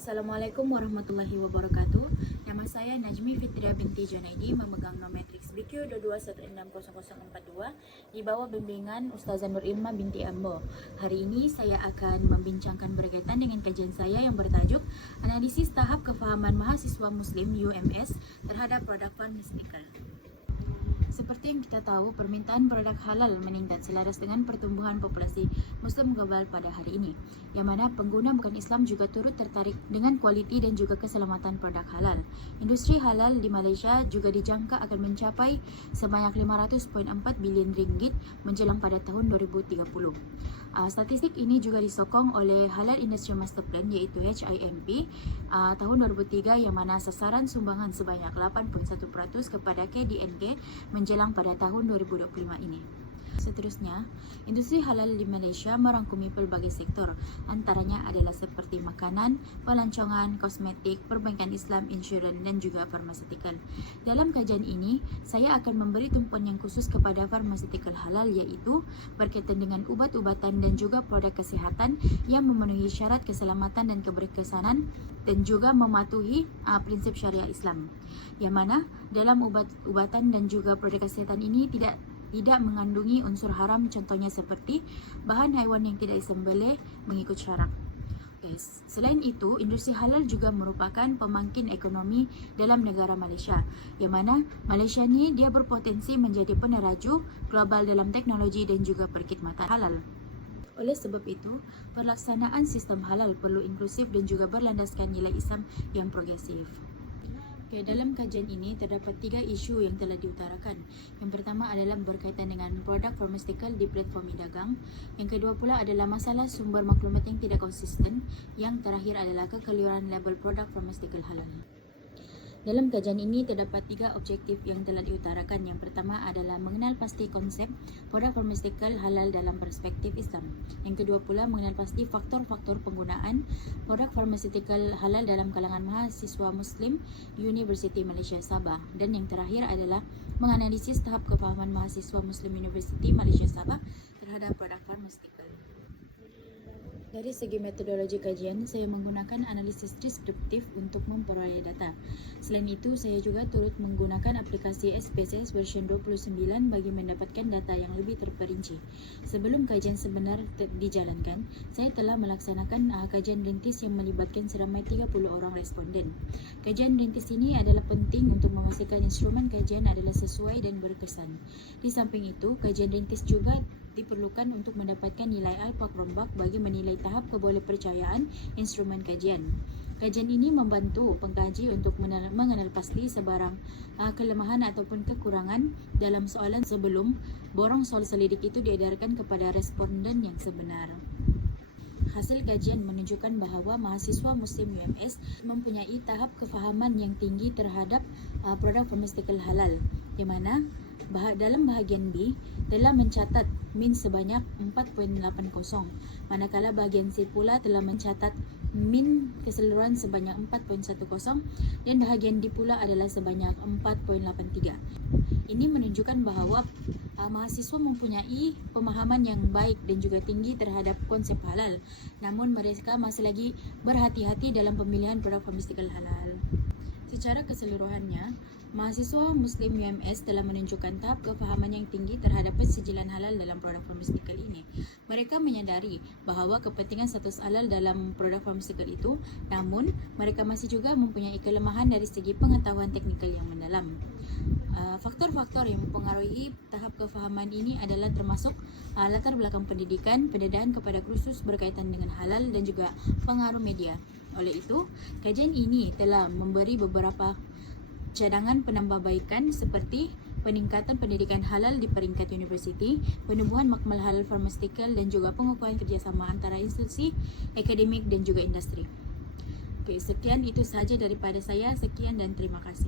Assalamualaikum warahmatullahi wabarakatuh. Nama saya Najmi Fitria binti Junaidi, memegang Nometrix BQ 22160042 di bawah bimbingan Ustazah Nur Ilma binti Ambo. Hari ini saya akan membincangkan berkaitan dengan kajian saya yang bertajuk Analisis Tahap Kefahaman Mahasiswa Muslim UMS terhadap produk farmasikal. Seperti yang kita tahu, permintaan produk halal meningkat selaras dengan pertumbuhan populasi Muslim global pada hari ini, yang mana pengguna bukan Islam juga turut tertarik dengan kualiti dan juga keselamatan produk halal. Industri halal di Malaysia juga dijangka akan mencapai sebanyak 500.4 bilion ringgit menjelang pada tahun 2030. Statistik ini juga disokong oleh Halal Industry Master Plan iaitu HIMP tahun 2003, yang mana sasaran sumbangan sebanyak 8.1% kepada KDNG menjelang pada tahun 2025 ini. Seterusnya, industri halal di Malaysia merangkumi pelbagai sektor, antaranya adalah seperti makanan, pelancongan, kosmetik, perbankan Islam, insurans dan juga farmasikal. Dalam kajian ini, saya akan memberi tumpuan yang khusus kepada farmasikal halal, iaitu berkaitan dengan ubat-ubatan dan juga produk kesihatan yang memenuhi syarat keselamatan dan keberkesanan dan juga mematuhi prinsip syariah Islam. Yang mana dalam ubat-ubatan dan juga produk kesihatan ini tidak mengandungi unsur haram, contohnya seperti bahan haiwan yang tidak disembelih mengikut syarak. Selain itu, industri halal juga merupakan pemangkin ekonomi dalam negara Malaysia, yang mana Malaysia ni dia berpotensi menjadi peneraju global dalam teknologi dan juga perkhidmatan halal. Oleh sebab itu, pelaksanaan sistem halal perlu inklusif dan juga berlandaskan nilai Islam yang progresif. Dalam kajian ini terdapat 3 isu yang telah diutarakan. Yang pertama adalah berkaitan dengan produk farmasikal di platform e-dagang. Yang kedua pula adalah masalah sumber maklumat yang tidak konsisten. Yang terakhir adalah kekeliruan label produk farmasikal halal. Dalam kajian ini terdapat 3 objektif yang telah diutarakan. Yang pertama adalah mengenal pasti konsep produk farmasikal halal dalam perspektif Islam. Yang kedua pula mengenal pasti faktor-faktor penggunaan produk farmasikal halal dalam kalangan mahasiswa Muslim Universiti Malaysia Sabah. Dan yang terakhir adalah menganalisis tahap kefahaman mahasiswa Muslim Universiti Malaysia Sabah terhadap produk farmasikal. Dari segi metodologi kajian, saya menggunakan analisis deskriptif untuk memperoleh data. Selain itu, saya juga turut menggunakan aplikasi SPSS version 29 bagi mendapatkan data yang lebih terperinci. Sebelum kajian sebenar dijalankan, saya telah melaksanakan kajian rintis yang melibatkan seramai 30 orang responden. Kajian rintis ini adalah penting untuk memastikan instrumen kajian adalah sesuai dan berkesan. Di samping itu, kajian rintis juga diperlukan untuk mendapatkan nilai alfa krombak bagi menilai tahap kebolehpercayaan instrumen kajian. Kajian ini membantu pengkaji untuk mengenal pasti sebarang kelemahan ataupun kekurangan dalam soalan sebelum borong soal selidik itu diedarkan kepada responden yang sebenar. Hasil kajian menunjukkan bahawa mahasiswa Muslim UMS mempunyai tahap kefahaman yang tinggi terhadap produk farmasikal halal, di mana dalam bahagian B telah mencatat min sebanyak 4.80, manakala bahagian C pula telah mencatat min keseluruhan sebanyak 4.10 dan bahagian D pula adalah sebanyak 4.83. Ini menunjukkan bahawa mahasiswa mempunyai pemahaman yang baik dan juga tinggi terhadap konsep halal, namun mereka masih lagi berhati-hati dalam pemilihan produk farmasikal halal. Secara keseluruhannya, mahasiswa Muslim UMS telah menunjukkan tahap kefahaman yang tinggi terhadap pensijilan halal dalam produk farmasikal ini. Mereka menyadari bahawa kepentingan status halal dalam produk farmasikal itu, namun mereka masih juga mempunyai kelemahan dari segi pengetahuan teknikal yang mendalam. Faktor-faktor yang mempengaruhi tahap kefahaman ini adalah termasuk latar belakang pendidikan, pendedahan kepada kursus berkaitan dengan halal dan juga pengaruh media. Oleh itu, kajian ini telah memberi beberapa cadangan penambahbaikan seperti peningkatan pendidikan halal di peringkat universiti, penubuhan makmal halal farmasikal dan juga pengukuhan kerjasama antara institusi, akademik dan juga industri. Sekian itu sahaja daripada saya. Sekian dan terima kasih.